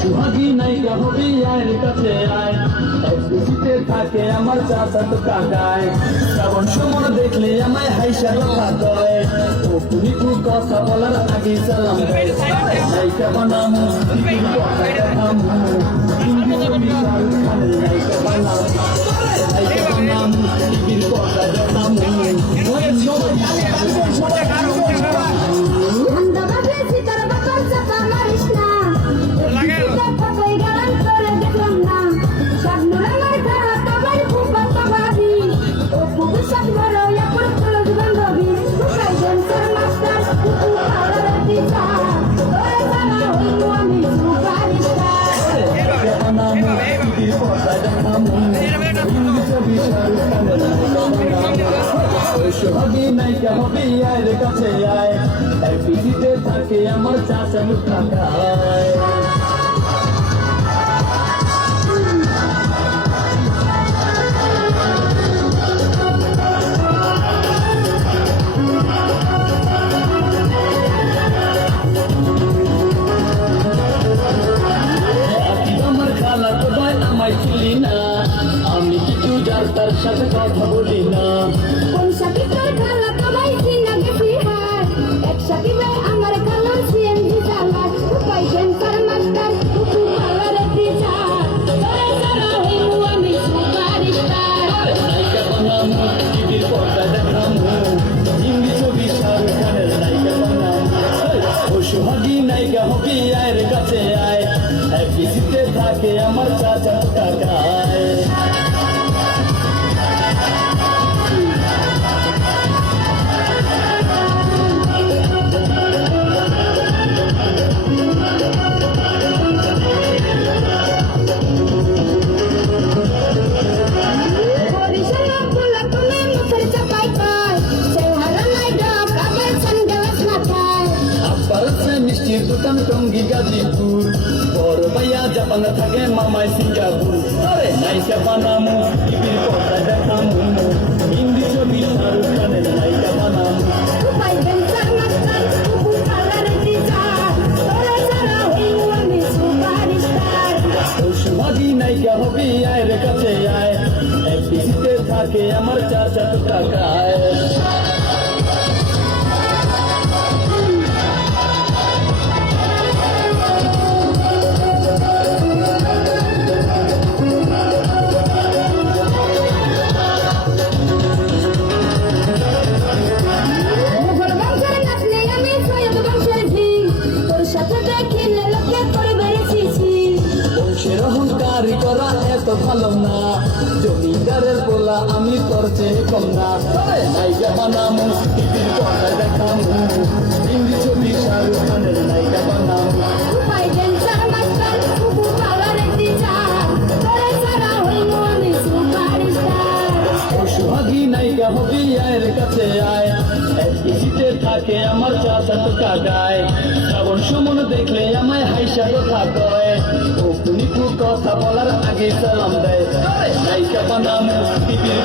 সুহাগী নায়িকা হবি আয়ের কাছে আয়, খুশিতে থাকে আমার চাচা তো কাকায়, শ্রাবণ সময় দেখলে আমায় হাইসা কথা কয়, ও তুমি খুব কথা বলার আগে সালাম দেয়, নায়িকা বানামু কথা দেখামু, নায়িকা বানামু টিভির কথা দেখামু। সুহাগী নায়িকা হবি আয়ের কাছে আয়, পিঠিতে থাকে আমার চাচা কাকায়। আমার খালা তো ভাই আমায় চিনি না, আমি কিছু যার তার সাথে কথা বলি না। কোন সাথে তোর খালা তোমায় চিনা গেছি হার, একসাথে ভাই আমার খালা সিএনজি চালাক, উপায় সেন্সার মাস্টার কুকু পালার টিচার, তোরে সারা হইমু আমি সুপারস্টার। নায়িকা বানামু টিভির পর্দা দেখামু, হিন্দি ছবি শাহরুখ খানের নায়িকা বানামু। ও সুহাগী নায়িকা হবি আয়ের কাছে আয়, পিছিতে থাকে আমার চাচা কাকায়। মিষ্টির দোকান টঙ্গী গাজীপুর, বড় ভাইয়া জাপান থাকে মামায় সিঙ্গাপুর। নায়িকা বানামু টিভির পর্দা দেখামু, হিন্দি ছবি শাহরুখ খানের নায়িকা বানামু। উপায় সেন্সার মাস্টার কুকু পালার টিচার, তোরে সারা হইমু আমি সুপারস্টার। ও সুহাগী নায়িকা হবি আয়ের কাছে আয়, পিছিতে থাকে আমার চাচা কাকায়। অহংকার করা এত ভালো না, জমিদারের বলা আমি তোর চেয়ে কম না। নায়িকা বানামু টিভির পর্দা দেখামু, হিন্দি ছবি শাহরুখ খানের নায়িকা বানামু। উপায় সেন্সার মাস্টার কুকু পালার টিচার, তোরে সারা হইমু আমি সুপারস্টার। ও সুহাগী নায়িকা হবি আয়ের কাছে আয়, পিছিতে থাকে আমার চাচা তো কাকায়, শ্রাবণ সমন দেখলে আমায় হাইসা কথা কয়, ও তুমি কথা বলার আগে সালাম দেয়, নায়িকা বানামু টিভির